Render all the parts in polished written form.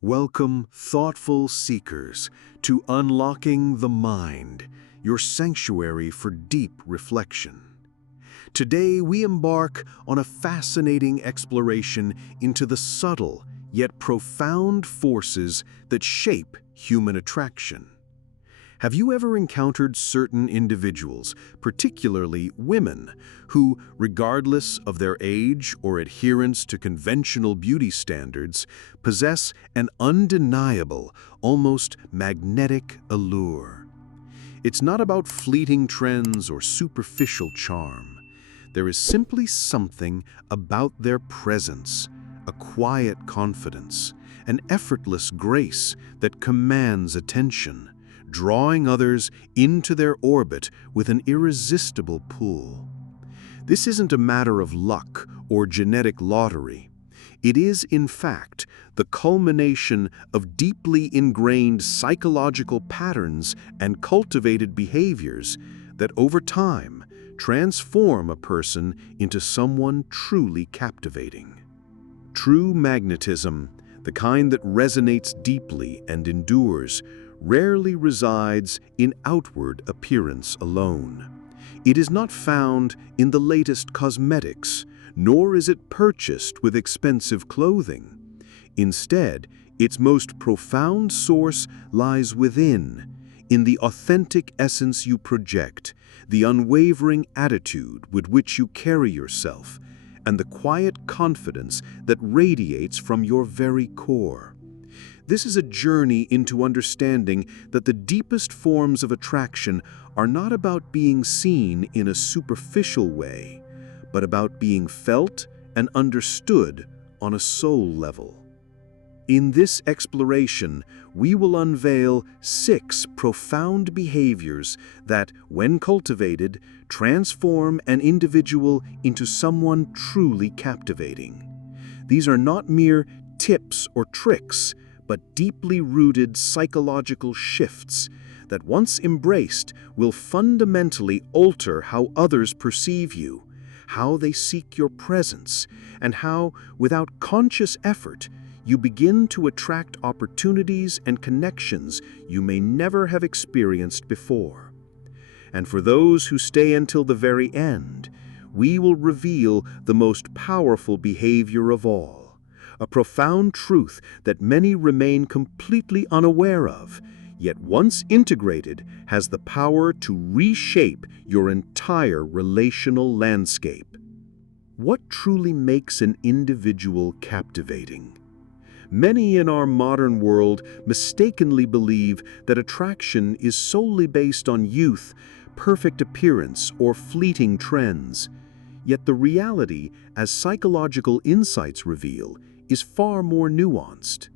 Welcome, thoughtful seekers, to Unlocking the Mind, your sanctuary for deep reflection. Today, we embark on a fascinating exploration into the subtle yet profound forces that shape human attraction. Have you ever encountered certain individuals, particularly women, who, regardless of their age or adherence to conventional beauty standards, possess an undeniable, almost magnetic allure? It's not about fleeting trends or superficial charm. There is simply something about their presence, a quiet confidence, an effortless grace that commands attention, drawing others into their orbit with an irresistible pull. This isn't a matter of luck or genetic lottery. It is, in fact, the culmination of deeply ingrained psychological patterns and cultivated behaviors that, over time, transform a person into someone truly captivating. True magnetism, the kind that resonates deeply and endures, rarely resides in outward appearance alone. It is not found in the latest cosmetics, nor is it purchased with expensive clothing. Instead, its most profound source lies within, in the authentic essence you project, the unwavering attitude with which you carry yourself, and the quiet confidence that radiates from your very core. This is a journey into understanding that the deepest forms of attraction are not about being seen in a superficial way, but about being felt and understood on a soul level. In this exploration, we will unveil 6 profound behaviors that, when cultivated, transform an individual into someone truly captivating. These are not mere tips or tricks, but deeply rooted psychological shifts that, once embraced, will fundamentally alter how others perceive you, how they seek your presence, and how, without conscious effort, you begin to attract opportunities and connections you may never have experienced before. And for those who stay until the very end, we will reveal the most powerful behavior of all, a profound truth that many remain completely unaware of, yet once integrated has the power to reshape your entire relational landscape. What truly makes an individual captivating? Many in our modern world mistakenly believe that attraction is solely based on youth, perfect appearance, or fleeting trends. Yet the reality, as psychological insights reveal, is far more nuanced.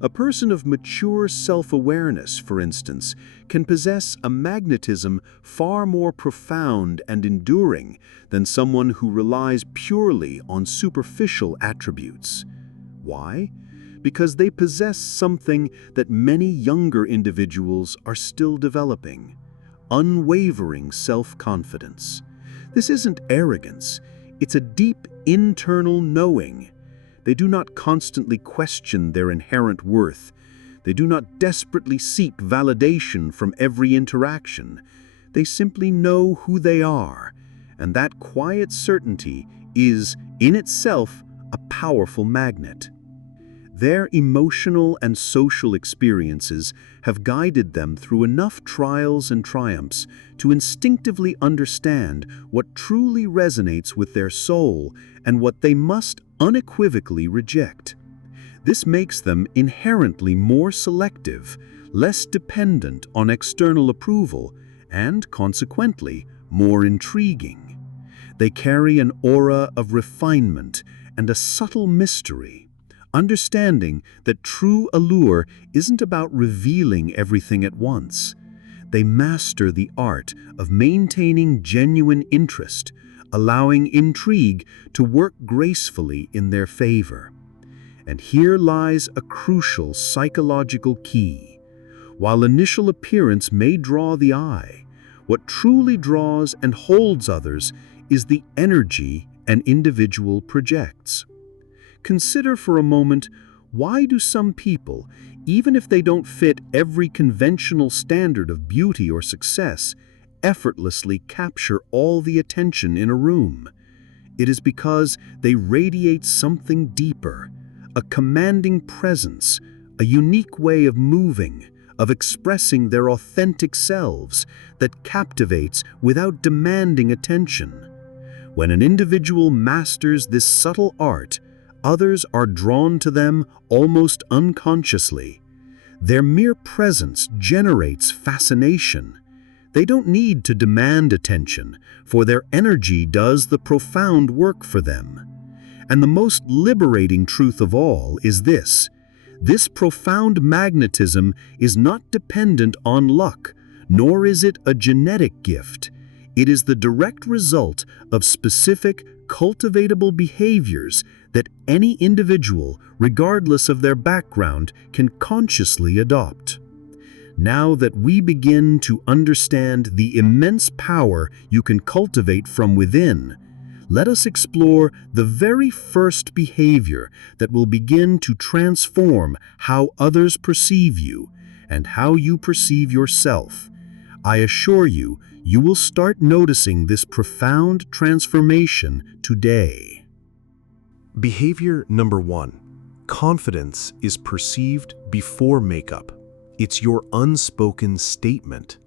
A person of mature self-awareness, for instance, can possess a magnetism far more profound and enduring than someone who relies purely on superficial attributes. Why? Because they possess something that many younger individuals are still developing: unwavering self-confidence. This isn't arrogance, it's a deep internal knowing. They do not constantly question their inherent worth. They do not desperately seek validation from every interaction. They simply know who they are, and that quiet certainty is, in itself, a powerful magnet. Their emotional and social experiences have guided them through enough trials and triumphs to instinctively understand what truly resonates with their soul and what they must unequivocally reject. This makes them inherently more selective, less dependent on external approval, and, consequently, more intriguing. They carry an aura of refinement and a subtle mystery, understanding that true allure isn't about revealing everything at once. They master the art of maintaining genuine interest, allowing intrigue to work gracefully in their favor. And here lies a crucial psychological key. While initial appearance may draw the eye, what truly draws and holds others is the energy an individual projects. Consider for a moment Why do some people, even if they don't fit every conventional standard of beauty or success, effortlessly capture all the attention in a room? It is because they radiate something deeper, a commanding presence, a unique way of moving, of expressing their authentic selves that captivates without demanding attention. When an individual masters this subtle art, others are drawn to them almost unconsciously. Their mere presence generates fascination. They don't need to demand attention, for their energy does the profound work for them. And the most liberating truth of all is this: this profound magnetism is not dependent on luck, nor is it a genetic gift. It is the direct result of specific, cultivatable behaviors that any individual, regardless of their background, can consciously adopt. Now that we begin to understand the immense power you can cultivate from within, let us explore the very first behavior that will begin to transform how others perceive you and how you perceive yourself. I assure you, you will start noticing this profound transformation today. Behavior number 1. Confidence is perceived before makeup. It's your unspoken statement.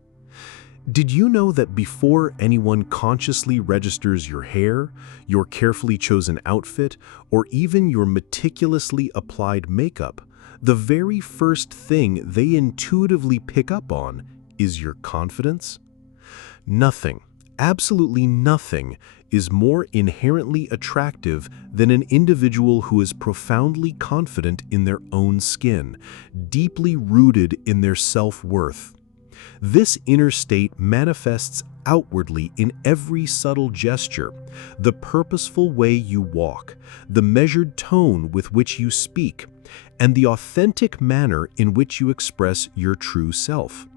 Did you know that before anyone consciously registers your hair, your carefully chosen outfit, or even your meticulously applied makeup, the very first thing they intuitively pick up on is your confidence? Nothing, absolutely nothing, is more inherently attractive than an individual who is profoundly confident in their own skin, deeply rooted in their self-worth. This inner state manifests outwardly in every subtle gesture, the purposeful way you walk, the measured tone with which you speak, and the authentic manner in which you express your true self.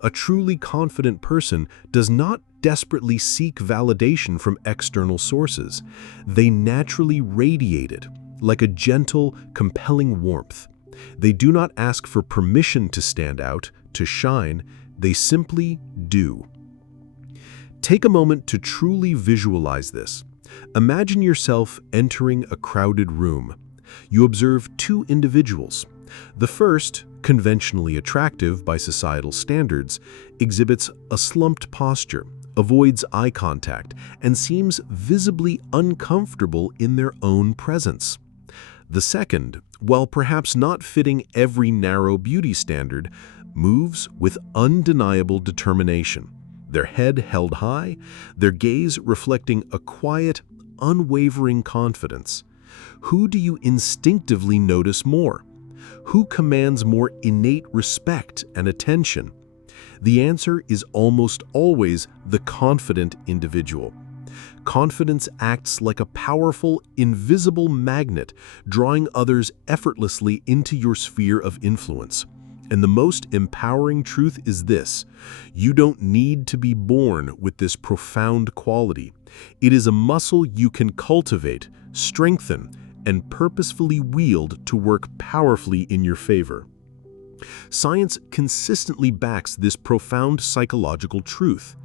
A truly confident person does not desperately seek validation from external sources. They naturally radiate it, like a gentle, compelling warmth. They do not ask for permission to stand out, to shine. They simply do. Take a moment to truly visualize this. Imagine yourself entering a crowded room. You observe two individuals. The first, conventionally attractive by societal standards, exhibits a slumped posture, avoids eye contact, and seems visibly uncomfortable in their own presence. The second, while perhaps not fitting every narrow beauty standard, moves with undeniable determination, their head held high, their gaze reflecting a quiet, unwavering confidence. Who do you instinctively notice more? Who commands more innate respect and attention? The answer is almost always the confident individual. Confidence acts like a powerful, invisible magnet, drawing others effortlessly into your sphere of influence. And the most empowering truth is this: you don't need to be born with this profound quality. It is a muscle you can cultivate, strengthen, and purposefully wield to work powerfully in your favor. Science consistently backs this profound psychological truth.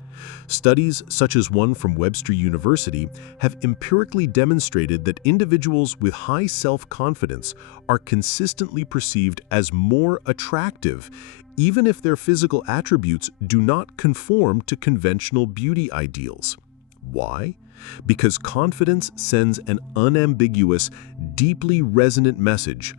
Studies, such as one from Webster University, have empirically demonstrated that individuals with high self-confidence are consistently perceived as more attractive, even if their physical attributes do not conform to conventional beauty ideals. Why? Because confidence sends an unambiguous, deeply resonant message: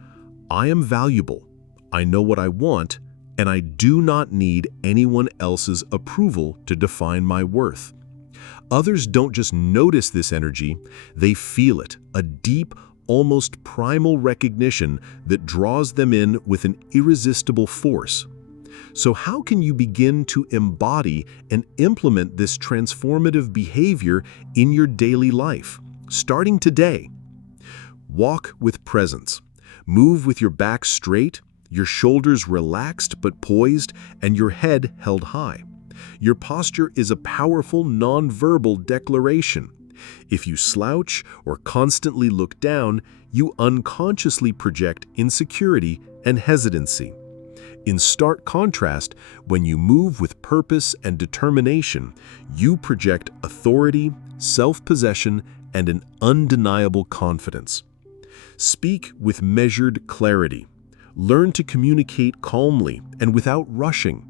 I am valuable, I know what I want, and I do not need anyone else's approval to define my worth. Others don't just notice this energy, they feel it, a deep, almost primal recognition that draws them in with an irresistible force. So how can you begin to embody and implement this transformative behavior in your daily life, starting today? Walk with presence. Move with your back straight, your shoulders relaxed but poised, and your head held high. Your posture is a powerful nonverbal declaration. If you slouch or constantly look down, you unconsciously project insecurity and hesitancy. In stark contrast, when you move with purpose and determination, you project authority, self-possession, and an undeniable confidence. Speak with measured clarity. Learn to communicate calmly and without rushing.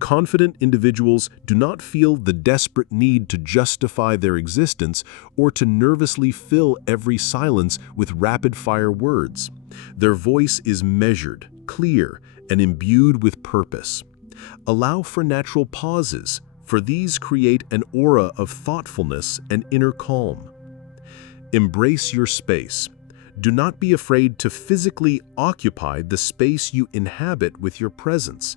Confident individuals do not feel the desperate need to justify their existence or to nervously fill every silence with rapid-fire words. Their voice is measured, clear, and imbued with purpose. Allow for natural pauses, for these create an aura of thoughtfulness and inner calm. Embrace your space. Do not be afraid to physically occupy the space you inhabit with your presence.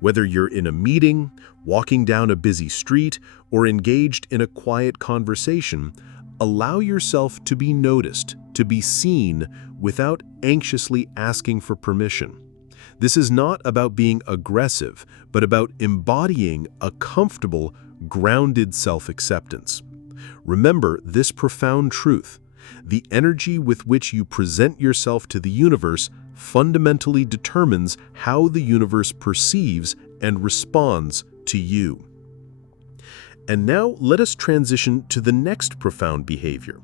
Whether you're in a meeting, walking down a busy street, or engaged in a quiet conversation, allow yourself to be noticed, to be seen, without anxiously asking for permission. This is not about being aggressive, but about embodying a comfortable, grounded self-acceptance. Remember this profound truth: the energy with which you present yourself to the universe fundamentally determines how the universe perceives and responds to you. And now let us transition to the next profound behavior,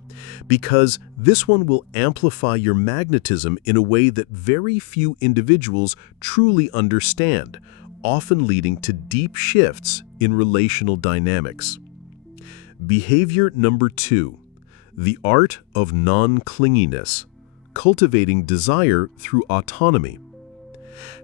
because this one will amplify your magnetism in a way that very few individuals truly understand, often leading to deep shifts in relational dynamics. Behavior number 2. The art of non-clinginess, cultivating desire through autonomy.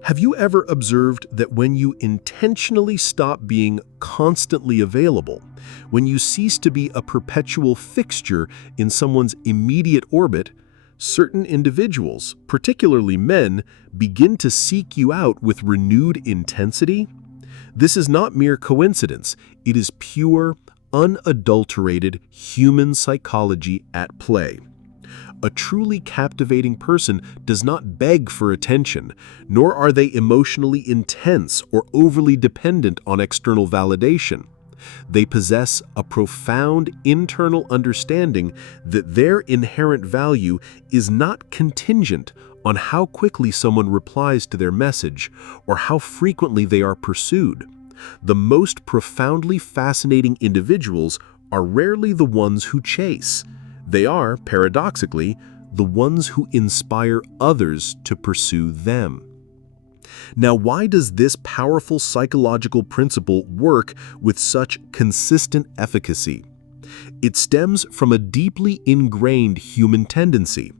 Have you ever observed that when you intentionally stop being constantly available, when you cease to be a perpetual fixture in someone's immediate orbit, certain individuals, particularly men, begin to seek you out with renewed intensity? This is not mere coincidence. It is pure, unadulterated human psychology at play. A truly captivating person does not beg for attention, nor are they emotionally intense or overly dependent on external validation. They possess a profound internal understanding that their inherent value is not contingent on how quickly someone replies to their message or how frequently they are pursued. The most profoundly fascinating individuals are rarely the ones who chase. They are, paradoxically, the ones who inspire others to pursue them. Now, why does this powerful psychological principle work with such consistent efficacy? It stems from a deeply ingrained human tendency.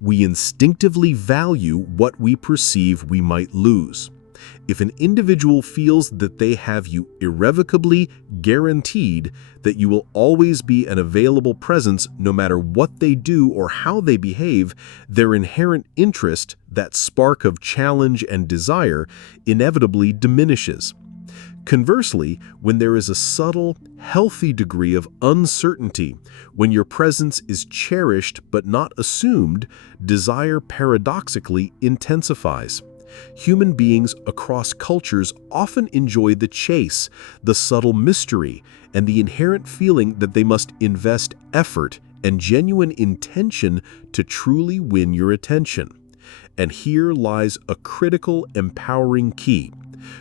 We instinctively value what we perceive we might lose. If an individual feels that they have you irrevocably guaranteed that you will always be an available presence no matter what they do or how they behave, their inherent interest, that spark of challenge and desire, inevitably diminishes. Conversely, when there is a subtle, healthy degree of uncertainty, when your presence is cherished but not assumed, desire paradoxically intensifies. Human beings across cultures often enjoy the chase, the subtle mystery, and the inherent feeling that they must invest effort and genuine intention to truly win your attention. And here lies a critical, empowering key.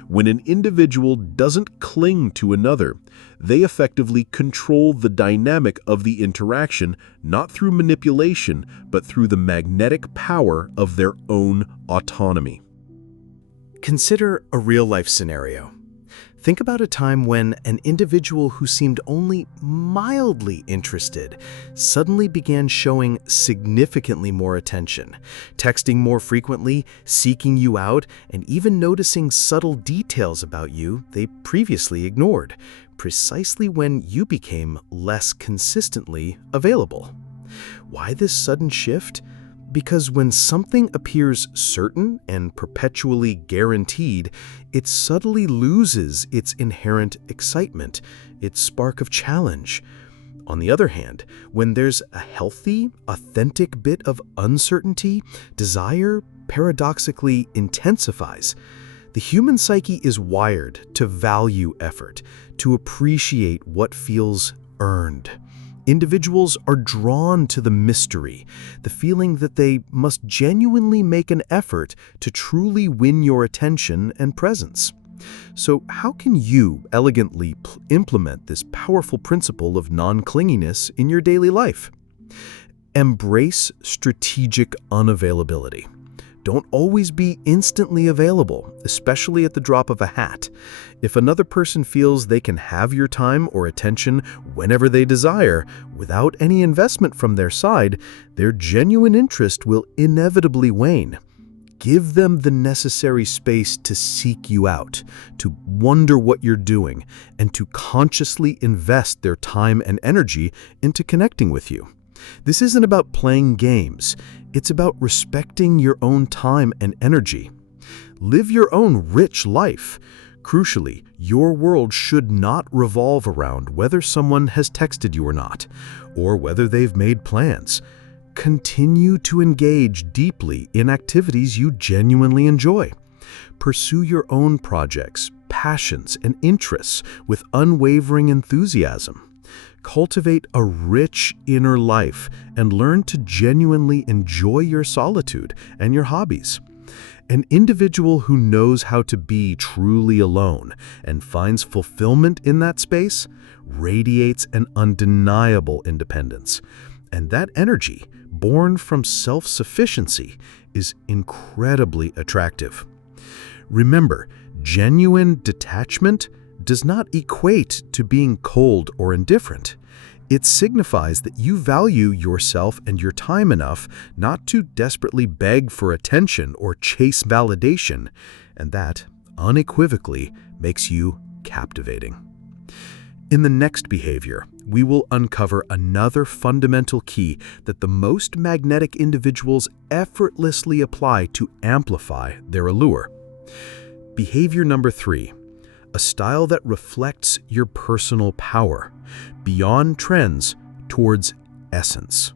When an individual doesn't cling to another, they effectively control the dynamic of the interaction, not through manipulation, but through the magnetic power of their own autonomy. Consider a real-life scenario. Think about a time when an individual who seemed only mildly interested suddenly began showing significantly more attention, texting more frequently, seeking you out, and even noticing subtle details about you they previously ignored, precisely when you became less consistently available. Why this sudden shift? Because when something appears certain and perpetually guaranteed, it subtly loses its inherent excitement, its spark of challenge. On the other hand, when there's a healthy, authentic bit of uncertainty, desire paradoxically intensifies. The human psyche is wired to value effort, to appreciate what feels earned. Individuals are drawn to the mystery, the feeling that they must genuinely make an effort to truly win your attention and presence. So how can you elegantly implement this powerful principle of non-clinginess in your daily life? Embrace strategic unavailability. Don't always be instantly available, especially at the drop of a hat. If another person feels they can have your time or attention whenever they desire, without any investment from their side, their genuine interest will inevitably wane. Give them the necessary space to seek you out, to wonder what you're doing, and to consciously invest their time and energy into connecting with you. This isn't about playing games. It's about respecting your own time and energy. Live your own rich life. Crucially, your world should not revolve around whether someone has texted you or not, or whether they've made plans. Continue to engage deeply in activities you genuinely enjoy. Pursue your own projects, passions, and interests with unwavering enthusiasm. Cultivate a rich inner life and learn to genuinely enjoy your solitude and your hobbies. An individual who knows how to be truly alone and finds fulfillment in that space radiates an undeniable independence. And that energy, born from self-sufficiency, is incredibly attractive. Remember, genuine detachment does not equate to being cold or indifferent. It signifies that you value yourself and your time enough not to desperately beg for attention or chase validation, and that, unequivocally, makes you captivating. In the next behavior, we will uncover another fundamental key that the most magnetic individuals effortlessly apply to amplify their allure. Behavior number 3. A style that reflects your personal power, beyond trends towards essence.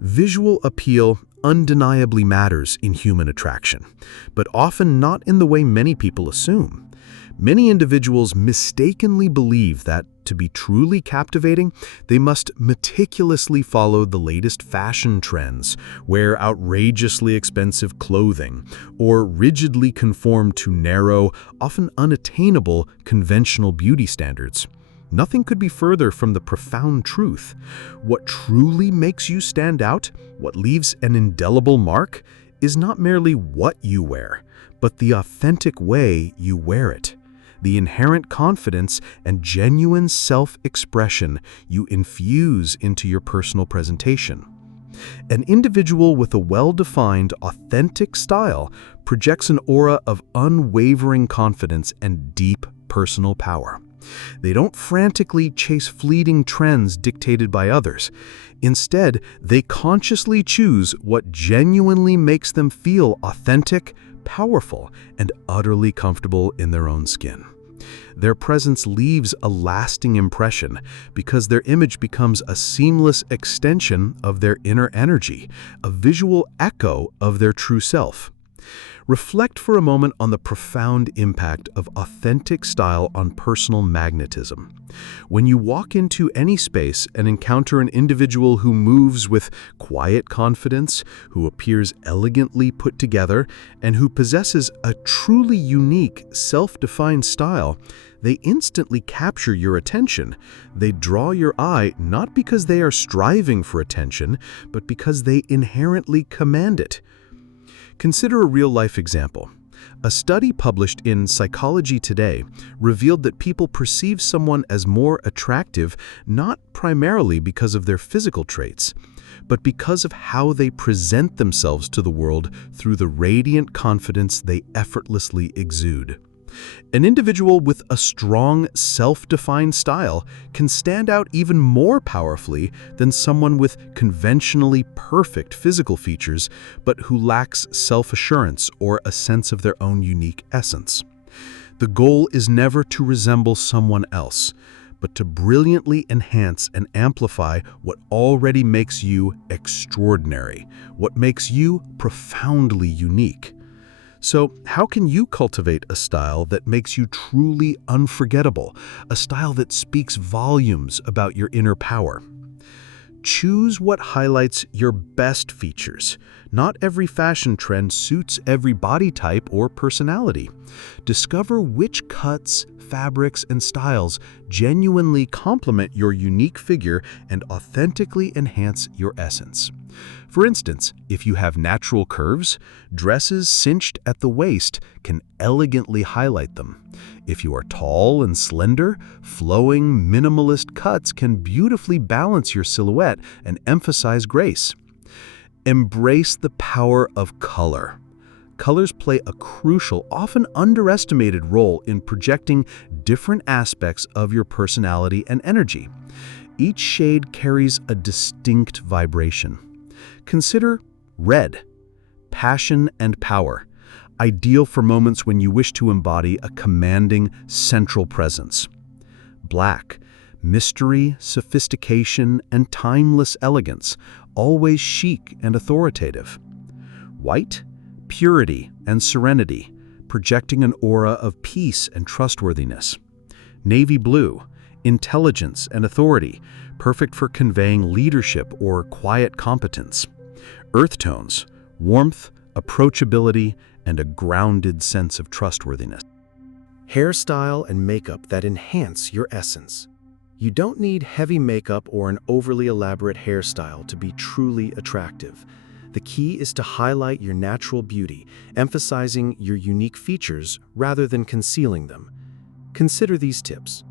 Visual appeal undeniably matters in human attraction, but often not in the way many people assume. Many individuals mistakenly believe that, to be truly captivating, they must meticulously follow the latest fashion trends, wear outrageously expensive clothing, or rigidly conform to narrow, often unattainable, conventional beauty standards. Nothing could be further from the profound truth. What truly makes you stand out, what leaves an indelible mark, is not merely what you wear, but the authentic way you wear it. The inherent confidence and genuine self-expression you infuse into your personal presentation. An individual with a well-defined, authentic style projects an aura of unwavering confidence and deep personal power. They don't frantically chase fleeting trends dictated by others. Instead, they consciously choose what genuinely makes them feel authentic, powerful, and utterly comfortable in their own skin. Their presence leaves a lasting impression because their image becomes a seamless extension of their inner energy, a visual echo of their true self. Reflect for a moment on the profound impact of authentic style on personal magnetism. When you walk into any space and encounter an individual who moves with quiet confidence, who appears elegantly put together, and who possesses a truly unique, self-defined style, they instantly capture your attention. They draw your eye not because they are striving for attention, but because they inherently command it. Consider a real-life example. A study published in Psychology Today revealed that people perceive someone as more attractive not primarily because of their physical traits, but because of how they present themselves to the world through the radiant confidence they effortlessly exude. An individual with a strong, self-defined style can stand out even more powerfully than someone with conventionally perfect physical features, but who lacks self-assurance or a sense of their own unique essence. The goal is never to resemble someone else, but to brilliantly enhance and amplify what already makes you extraordinary, what makes you profoundly unique. So, how can you cultivate a style that makes you truly unforgettable, a style that speaks volumes about your inner power? Choose what highlights your best features. Not every fashion trend suits every body type or personality. Discover which cuts, fabrics, and styles genuinely complement your unique figure and authentically enhance your essence. For instance, if you have natural curves, dresses cinched at the waist can elegantly highlight them. If you are tall and slender, flowing, minimalist cuts can beautifully balance your silhouette and emphasize grace. Embrace the power of color. Colors play a crucial, often underestimated role in projecting different aspects of your personality and energy. Each shade carries a distinct vibration. Consider red, passion and power, ideal for moments when you wish to embody a commanding central presence. Black, mystery, sophistication, and timeless elegance, always chic and authoritative. White, purity and serenity, projecting an aura of peace and trustworthiness. Navy blue, intelligence and authority, perfect for conveying leadership or quiet competence. Earth tones, warmth, approachability, and a grounded sense of trustworthiness. Hairstyle and makeup that enhance your essence. You don't need heavy makeup or an overly elaborate hairstyle to be truly attractive. The key is to highlight your natural beauty, emphasizing your unique features rather than concealing them. Consider these tips.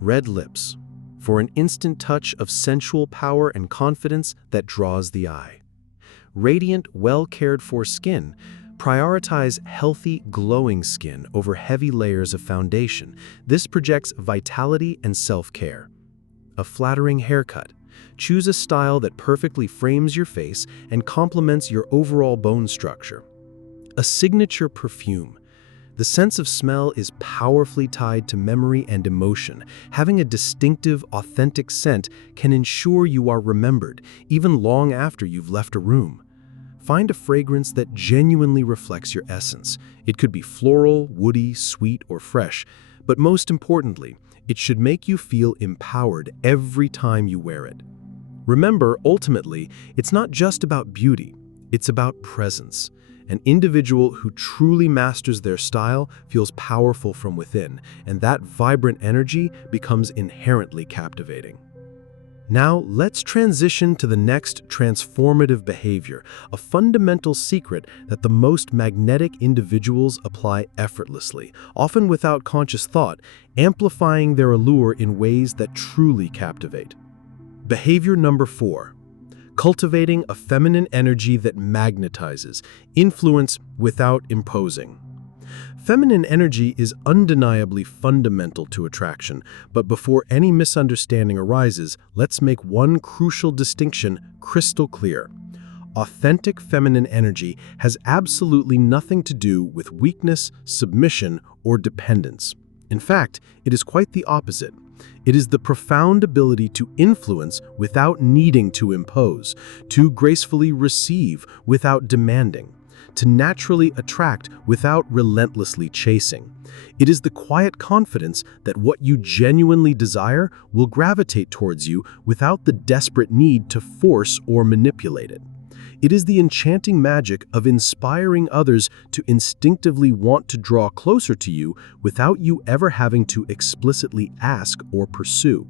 Red lips, for an instant touch of sensual power and confidence that draws the eye. Radiant, well-cared-for skin. Prioritize healthy, glowing skin over heavy layers of foundation. This projects vitality and self-care. A flattering haircut. Choose a style that perfectly frames your face and complements your overall bone structure. A signature perfume. The sense of smell is powerfully tied to memory and emotion. Having a distinctive, authentic scent can ensure you are remembered, even long after you've left a room. Find a fragrance that genuinely reflects your essence. It could be floral, woody, sweet, or fresh, but most importantly, it should make you feel empowered every time you wear it. Remember, ultimately, it's not just about beauty, it's about presence. An individual who truly masters their style feels powerful from within, and that vibrant energy becomes inherently captivating. Now, let's transition to the next transformative behavior, a fundamental secret that the most magnetic individuals apply effortlessly, often without conscious thought, amplifying their allure in ways that truly captivate. Behavior number 4. Cultivating a feminine energy that magnetizes, influence without imposing. Feminine energy is undeniably fundamental to attraction, but before any misunderstanding arises, let's make one crucial distinction crystal clear. Authentic feminine energy has absolutely nothing to do with weakness, submission, or dependence. In fact, it is quite the opposite. It is the profound ability to influence without needing to impose, to gracefully receive without demanding, to naturally attract without relentlessly chasing. It is the quiet confidence that what you genuinely desire will gravitate towards you without the desperate need to force or manipulate it. It is the enchanting magic of inspiring others to instinctively want to draw closer to you without you ever having to explicitly ask or pursue.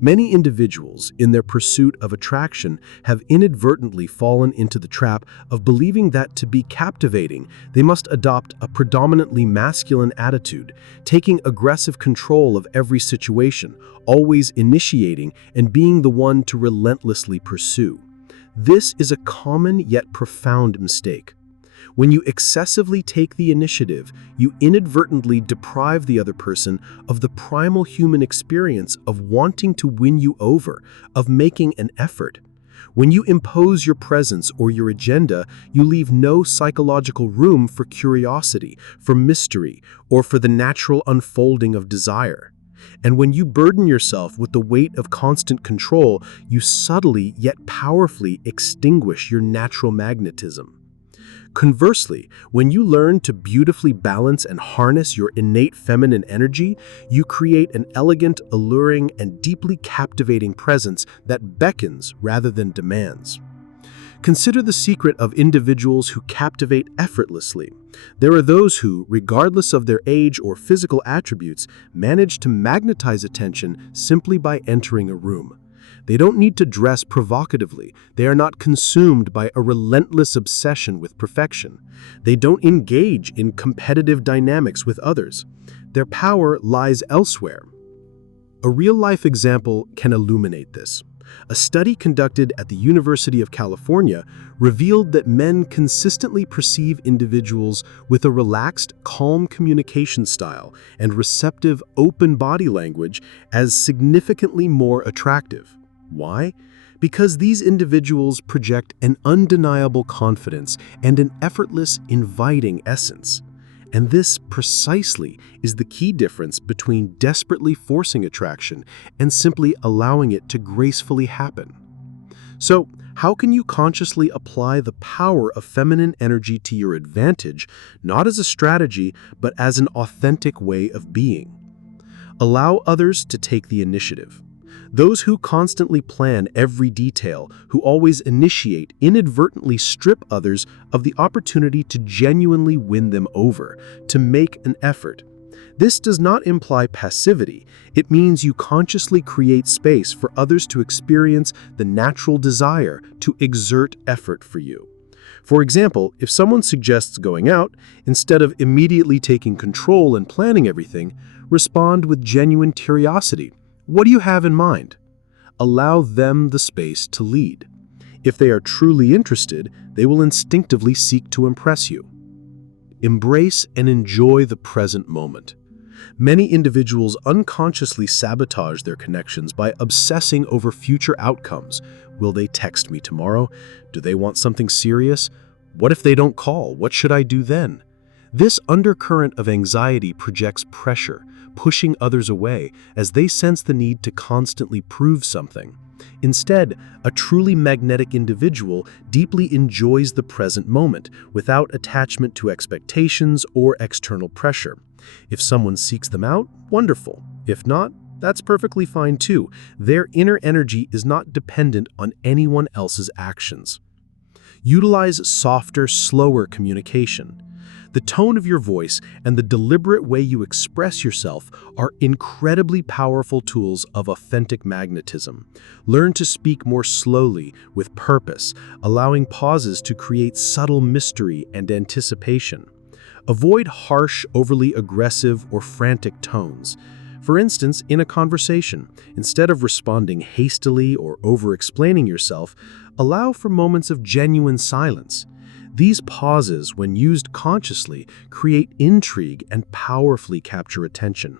Many individuals, in their pursuit of attraction, have inadvertently fallen into the trap of believing that to be captivating, they must adopt a predominantly masculine attitude, taking aggressive control of every situation, always initiating and being the one to relentlessly pursue. This is a common yet profound mistake. When you excessively take the initiative, you inadvertently deprive the other person of the primal human experience of wanting to win you over, of making an effort. When you impose your presence or your agenda, you leave no psychological room for curiosity, for mystery, or for the natural unfolding of desire. And when you burden yourself with the weight of constant control, you subtly yet powerfully extinguish your natural magnetism. Conversely, when you learn to beautifully balance and harness your innate feminine energy, you create an elegant, alluring, and deeply captivating presence that beckons rather than demands. Consider the secret of individuals who captivate effortlessly. There are those who, regardless of their age or physical attributes, manage to magnetize attention simply by entering a room. They don't need to dress provocatively. They are not consumed by a relentless obsession with perfection. They don't engage in competitive dynamics with others. Their power lies elsewhere. A real-life example can illuminate this. A study conducted at the University of California revealed that men consistently perceive individuals with a relaxed, calm communication style and receptive, open body language as significantly more attractive. Why? Because these individuals project an undeniable confidence and an effortless, inviting essence. And this precisely is the key difference between desperately forcing attraction and simply allowing it to gracefully happen. So, how can you consciously apply the power of feminine energy to your advantage, not as a strategy, but as an authentic way of being? Allow others to take the initiative. Those who constantly plan every detail, who always initiate, inadvertently strip others of the opportunity to genuinely win them over, to make an effort. This does not imply passivity. It means you consciously create space for others to experience the natural desire to exert effort for you. For example, if someone suggests going out, instead of immediately taking control and planning everything, respond with genuine curiosity. What do you have in mind? Allow them the space to lead. If they are truly interested, they will instinctively seek to impress you. Embrace and enjoy the present moment. Many individuals unconsciously sabotage their connections by obsessing over future outcomes. Will they text me tomorrow? Do they want something serious? What if they don't call? What should I do then? This undercurrent of anxiety projects pressure, pushing others away as they sense the need to constantly prove something. Instead, a truly magnetic individual deeply enjoys the present moment without attachment to expectations or external pressure. If someone seeks them out, wonderful. If not, that's perfectly fine too. Their inner energy is not dependent on anyone else's actions. Utilize softer, slower communication. The tone of your voice and the deliberate way you express yourself are incredibly powerful tools of authentic magnetism. Learn to speak more slowly, with purpose, allowing pauses to create subtle mystery and anticipation. Avoid harsh, overly aggressive, or frantic tones. For instance, in a conversation, instead of responding hastily or over-explaining yourself, allow for moments of genuine silence. These pauses, when used consciously, create intrigue and powerfully capture attention.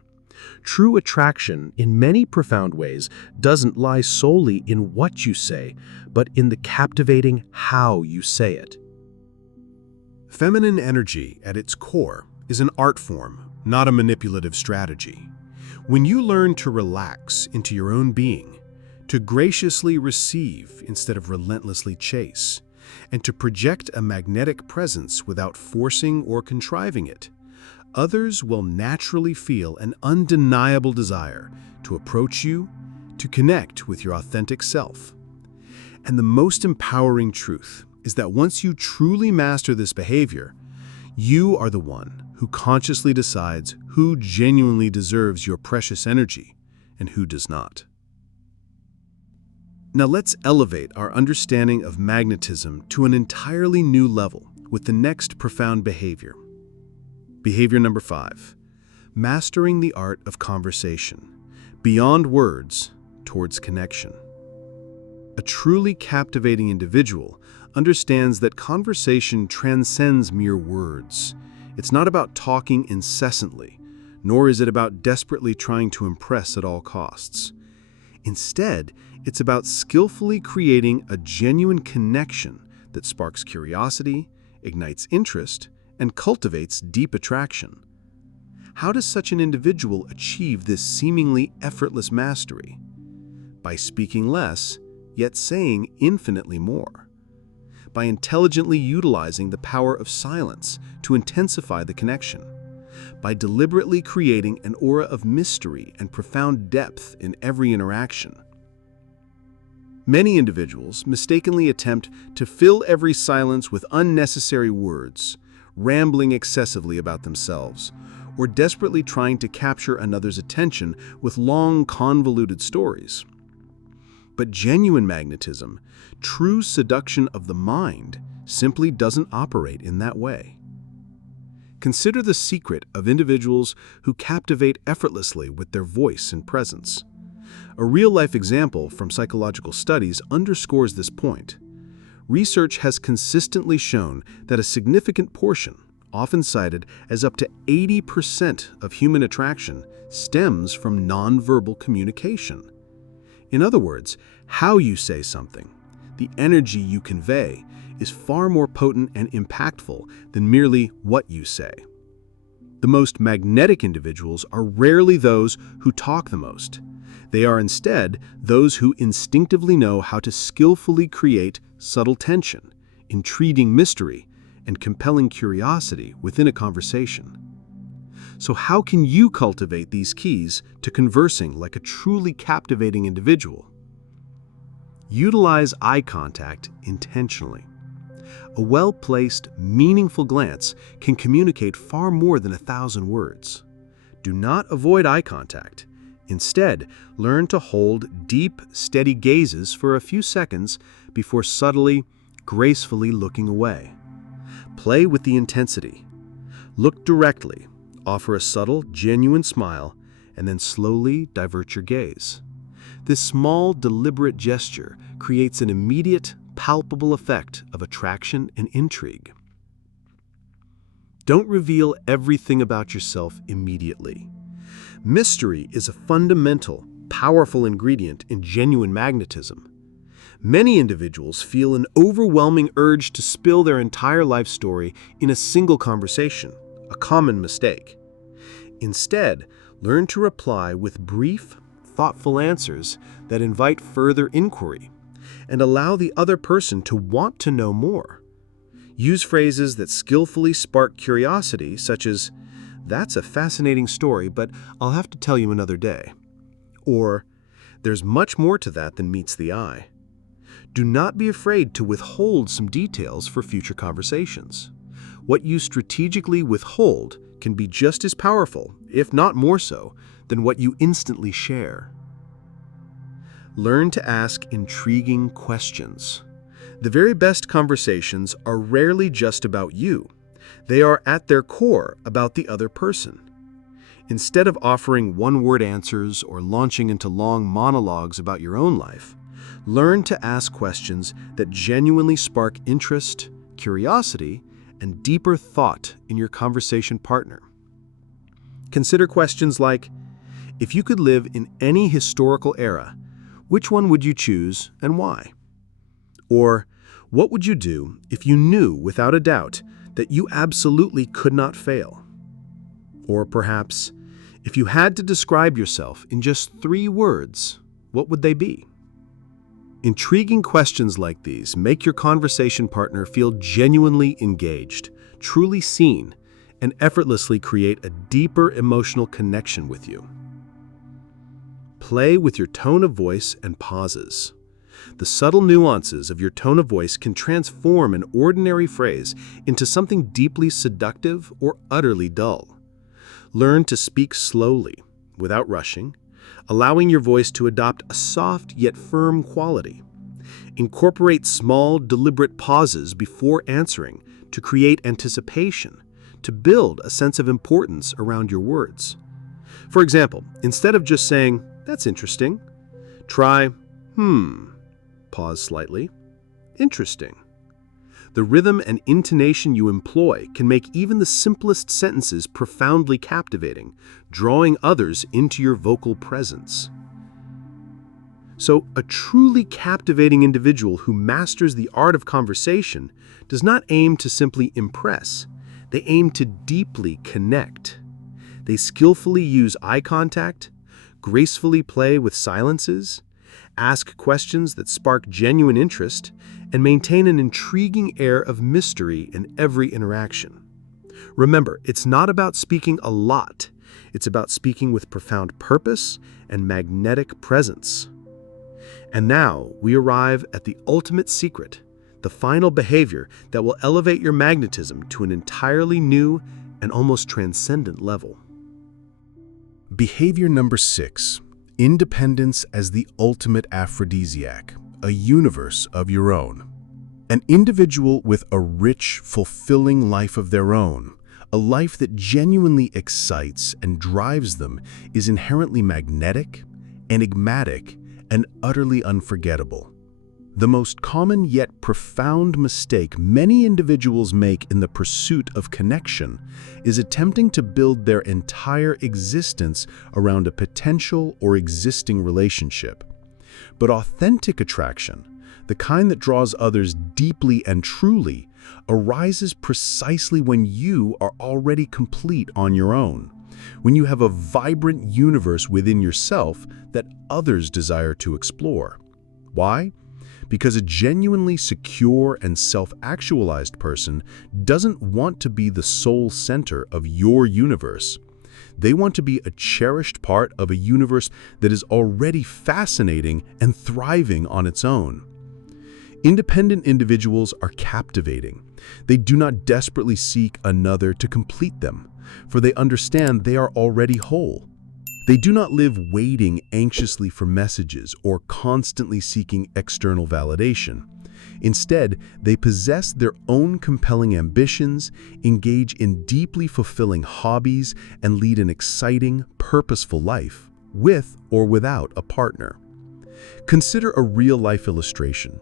True attraction, in many profound ways, doesn't lie solely in what you say, but in the captivating how you say it. Feminine energy, at its core, is an art form, not a manipulative strategy. When you learn to relax into your own being, to graciously receive instead of relentlessly chase, and to project a magnetic presence without forcing or contriving it, others will naturally feel an undeniable desire to approach you, to connect with your authentic self. And the most empowering truth is that once you truly master this behavior, you are the one who consciously decides who genuinely deserves your precious energy and who does not. Now let's elevate our understanding of magnetism to an entirely new level with the next profound behavior. Behavior number 5, mastering the art of conversation, beyond words towards connection. A truly captivating individual understands that conversation transcends mere words. It's not about talking incessantly, nor is it about desperately trying to impress at all costs. Instead, it's about skillfully creating a genuine connection that sparks curiosity, ignites interest, and cultivates deep attraction. How does such an individual achieve this seemingly effortless mastery? By speaking less, yet saying infinitely more. by intelligently utilizing the power of silence to intensify the connection, by deliberately creating an aura of mystery and profound depth in every interaction. Many individuals mistakenly attempt to fill every silence with unnecessary words, rambling excessively about themselves, or desperately trying to capture another's attention with long, convoluted stories. But genuine magnetism, true seduction of the mind, simply doesn't operate in that way. Consider the secret of individuals who captivate effortlessly with their voice and presence. A real-life example from psychological studies underscores this point. Research has consistently shown that a significant portion, often cited as up to 80% of human attraction, stems from nonverbal communication. In other words, how you say something, the energy you convey, is far more potent and impactful than merely what you say. The most magnetic individuals are rarely those who talk the most. They are instead those who instinctively know how to skillfully create subtle tension, intriguing mystery, and compelling curiosity within a conversation. So how can you cultivate these keys to conversing like a truly captivating individual? Utilize eye contact intentionally. A well-placed, meaningful glance can communicate far more than 1,000 words. Do not avoid eye contact. Instead, learn to hold deep, steady gazes for a few seconds before subtly, gracefully looking away. Play with the intensity. Look directly, offer a subtle, genuine smile, and then slowly divert your gaze. This small, deliberate gesture creates an immediate, palpable effect of attraction and intrigue. Don't reveal everything about yourself immediately. Mystery is a fundamental, powerful ingredient in genuine magnetism. Many individuals feel an overwhelming urge to spill their entire life story in a single conversation, a common mistake. Instead, learn to reply with brief, thoughtful answers that invite further inquiry and allow the other person to want to know more. Use phrases that skillfully spark curiosity, such as, "That's a fascinating story, but I'll have to tell you another day." Or, "There's much more to that than meets the eye." Do not be afraid to withhold some details for future conversations. What you strategically withhold can be just as powerful, if not more so, than what you instantly share. Learn to ask intriguing questions. The very best conversations are rarely just about you. They are at their core about the other person. Instead of offering one-word answers or launching into long monologues about your own life, learn to ask questions that genuinely spark interest, curiosity, and deeper thought in your conversation partner. Consider questions like, if you could live in any historical era, which one would you choose and why? Or, what would you do if you knew without a doubt that you absolutely could not fail? Or perhaps, if you had to describe yourself in just 3 words, what would they be? Intriguing questions like these make your conversation partner feel genuinely engaged, truly seen, and effortlessly create a deeper emotional connection with you. Play with your tone of voice and pauses. The subtle nuances of your tone of voice can transform an ordinary phrase into something deeply seductive or utterly dull. Learn to speak slowly, without rushing, allowing your voice to adopt a soft yet firm quality. Incorporate small, deliberate pauses before answering to create anticipation, to build a sense of importance around your words. For example, instead of just saying, "That's interesting," try, pause slightly, "Interesting." The rhythm and intonation you employ can make even the simplest sentences profoundly captivating, drawing others into your vocal presence. So, a truly captivating individual who masters the art of conversation does not aim to simply impress. They aim to deeply connect. They skillfully use eye contact, gracefully play with silences, ask questions that spark genuine interest, and maintain an intriguing air of mystery in every interaction. Remember, it's not about speaking a lot. It's about speaking with profound purpose and magnetic presence. And now we arrive at the ultimate secret, the final behavior that will elevate your magnetism to an entirely new and almost transcendent level. Behavior number 6, independence as the ultimate aphrodisiac, a universe of your own. An individual with a rich, fulfilling life of their own, a life that genuinely excites and drives them, is inherently magnetic, enigmatic, and utterly unforgettable. The most common yet profound mistake many individuals make in the pursuit of connection is attempting to build their entire existence around a potential or existing relationship. But authentic attraction, the kind that draws others deeply and truly, arises precisely when you are already complete on your own, when you have a vibrant universe within yourself that others desire to explore. Why? Because a genuinely secure and self-actualized person doesn't want to be the sole center of your universe. They want to be a cherished part of a universe that is already fascinating and thriving on its own. Independent individuals are captivating. They do not desperately seek another to complete them, for they understand they are already whole. They do not live waiting anxiously for messages or constantly seeking external validation. Instead, they possess their own compelling ambitions, engage in deeply fulfilling hobbies, and lead an exciting, purposeful life, with or without a partner. Consider a real-life illustration.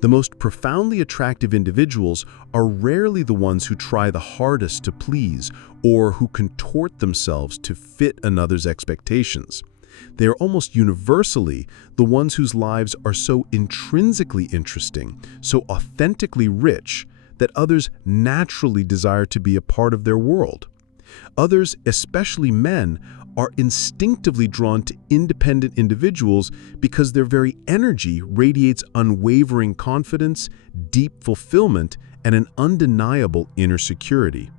The most profoundly attractive individuals are rarely the ones who try the hardest to please or who contort themselves to fit another's expectations. They are almost universally the ones whose lives are so intrinsically interesting, so authentically rich, that others naturally desire to be a part of their world. Others, especially men, are instinctively drawn to independent individuals because their very energy radiates unwavering confidence, deep fulfillment, and an undeniable inner security.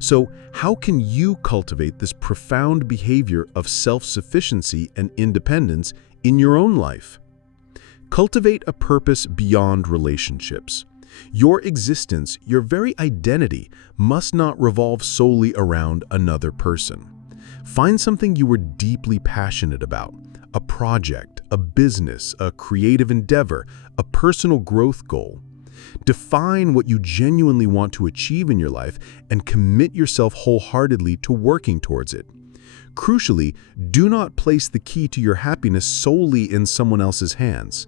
So, how can you cultivate this profound behavior of self-sufficiency and independence in your own life? Cultivate a purpose beyond relationships. Your existence, your very identity, must not revolve solely around another person. Find something you are deeply passionate about, a project, a business, a creative endeavor, a personal growth goal. Define what you genuinely want to achieve in your life and commit yourself wholeheartedly to working towards it. Crucially, do not place the key to your happiness solely in someone else's hands.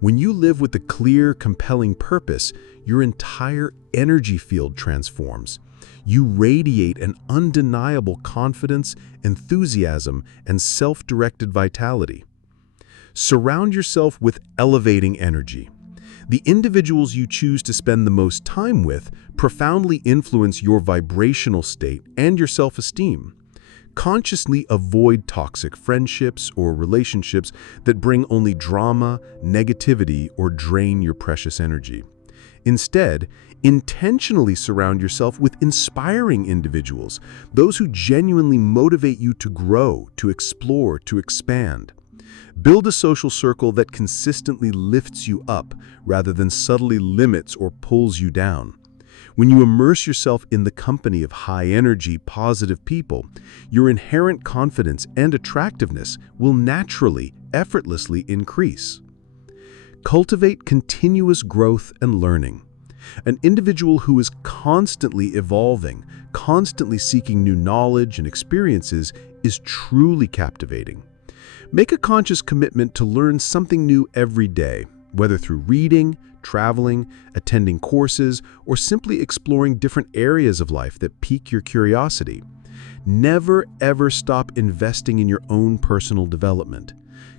When you live with a clear, compelling purpose, your entire energy field transforms. You radiate an undeniable confidence, enthusiasm, and self-directed vitality. Surround yourself with elevating energy. The individuals you choose to spend the most time with profoundly influence your vibrational state and your self-esteem. Consciously avoid toxic friendships or relationships that bring only drama, negativity, or drain your precious energy. Instead, intentionally surround yourself with inspiring individuals, those who genuinely motivate you to grow, to explore, to expand. Build a social circle that consistently lifts you up rather than subtly limits or pulls you down. When you immerse yourself in the company of high-energy, positive people, your inherent confidence and attractiveness will naturally, effortlessly increase. Cultivate continuous growth and learning. An individual who is constantly evolving, constantly seeking new knowledge and experiences is truly captivating. Make a conscious commitment to learn something new every day, whether through reading, traveling, attending courses, or simply exploring different areas of life that pique your curiosity. Never, ever stop investing in your own personal development.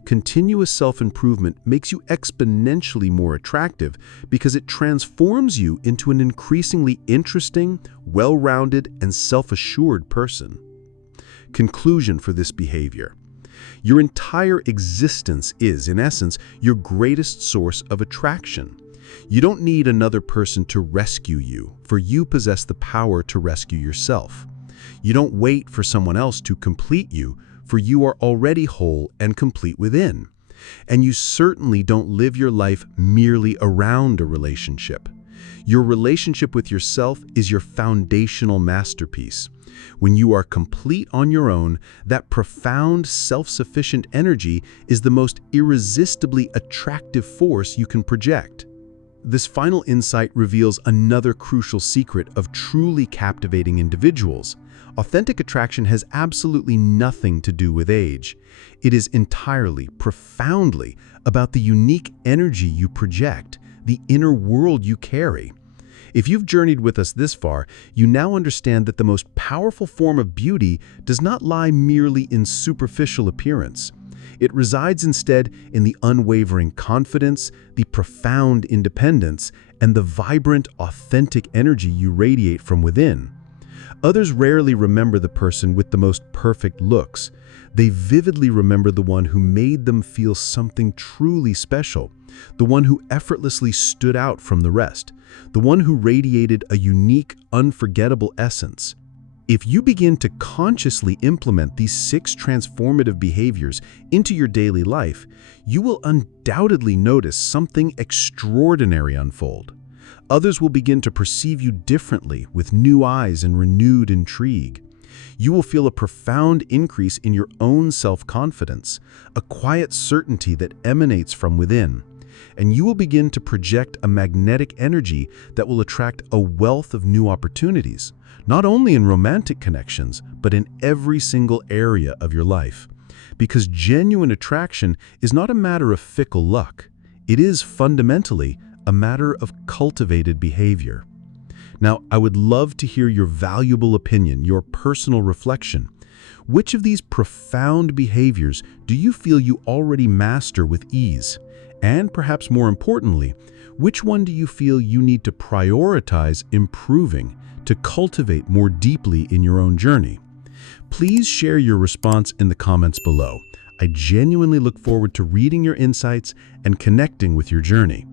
Continuous self-improvement makes you exponentially more attractive because it transforms you into an increasingly interesting, well-rounded, and self-assured person. Conclusion for this behavior. Your entire existence is, in essence, your greatest source of attraction. You don't need another person to rescue you, for you possess the power to rescue yourself. You don't wait for someone else to complete you, for you are already whole and complete within. And you certainly don't live your life merely around a relationship. Your relationship with yourself is your foundational masterpiece. When you are complete on your own, that profound, self-sufficient energy is the most irresistibly attractive force you can project. This final insight reveals another crucial secret of truly captivating individuals. Authentic attraction has absolutely nothing to do with age. It is entirely, profoundly about the unique energy you project, the inner world you carry. If you've journeyed with us this far, you now understand that the most powerful form of beauty does not lie merely in superficial appearance. It resides instead in the unwavering confidence, the profound independence, and the vibrant, authentic energy you radiate from within. Others rarely remember the person with the most perfect looks. They vividly remember the one who made them feel something truly special, the one who effortlessly stood out from the rest, the one who radiated a unique, unforgettable essence. If you begin to consciously implement these 6 transformative behaviors into your daily life, you will undoubtedly notice something extraordinary unfold. Others will begin to perceive you differently with new eyes and renewed intrigue. You will feel a profound increase in your own self-confidence, a quiet certainty that emanates from within. And you will begin to project a magnetic energy that will attract a wealth of new opportunities, not only in romantic connections, but in every single area of your life. Because genuine attraction is not a matter of fickle luck. It is fundamentally a matter of cultivated behavior. Now, I would love to hear your valuable opinion, your personal reflection. Which of these profound behaviors do you feel you already master with ease? And perhaps more importantly, which one do you feel you need to prioritize improving to cultivate more deeply in your own journey? Please share your response in the comments below. I genuinely look forward to reading your insights and connecting with your journey.